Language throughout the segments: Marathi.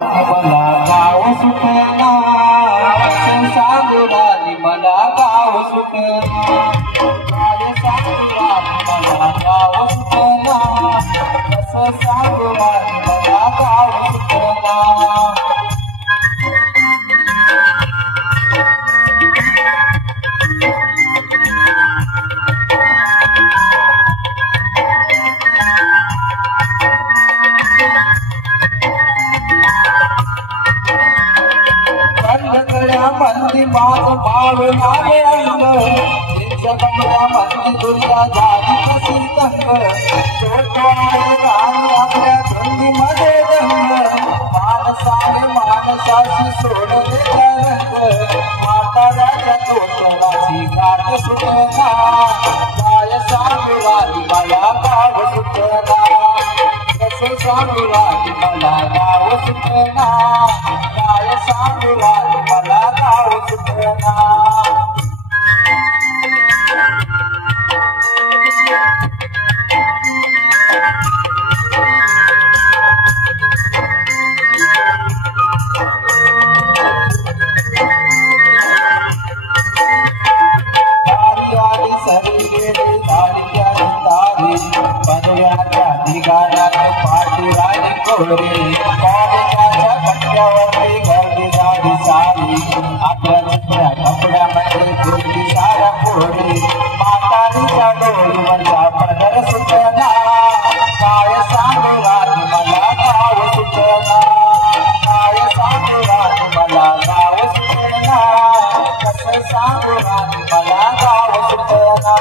मला गाव सुटना सांगुराली मला गाव सुटना काय सांगुराली मला गाव सुटना कसं सांगुराली मला गाव सुटना मंदी माझ भाव लागे अंग जगमल्या मंदी दुर्गा झाली कशी तंग छोटवाळे राणी आपल्या धुंदीमध्ये दंग माणसाशी सोडले रंग म्हाताऱ्याच्या तोटराची गाठ सुटना काय सांगुराली मला गाव सुटना कसं सांगुराली मला गाव सुटना काय सांगुराली मला गाव सुटना पाठी राणी कोरी कॉलेजाच्या कट्ट्यावरती गर्दी झाली सारी आपल्या चिपळ्या कपड्यामध्ये गोष्टी साऱ्या पोरी म्हातारीच्या डोळीवरचा पदर सुटना काय सांगुराली मला गाव सुटना काय सांगुराली मला गाव सुटना कसं सांगुराली मला गाव सुटना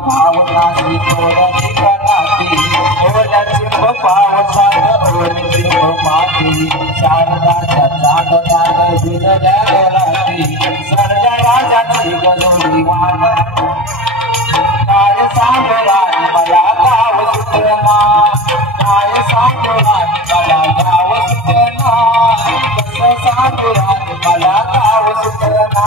भावनाची थोड्याची कनाती ओल्याची पावसानं ओली माती शारदाच्या चांद चांद भिजल्या राती सर्व राजाची गजोरी मान काय सांगुराली मला गाव सुटना काय सांगुराली मला गाव सुटना कसं सांगुराली मला गाव सुटना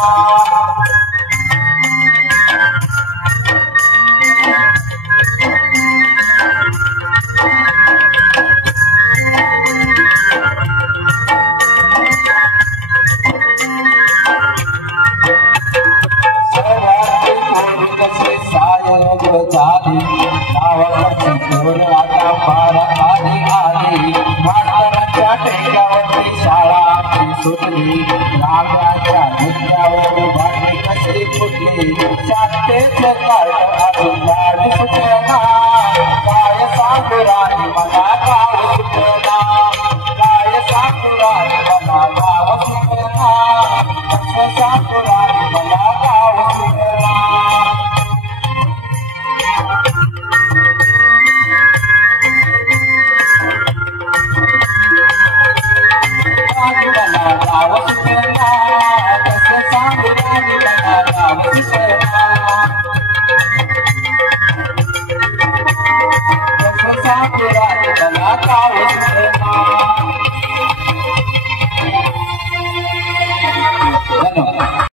सुटली नागाच्या मुद्द्यावर भांडी कसली फुटली चाटेचे काळ अजून गाडी सुटना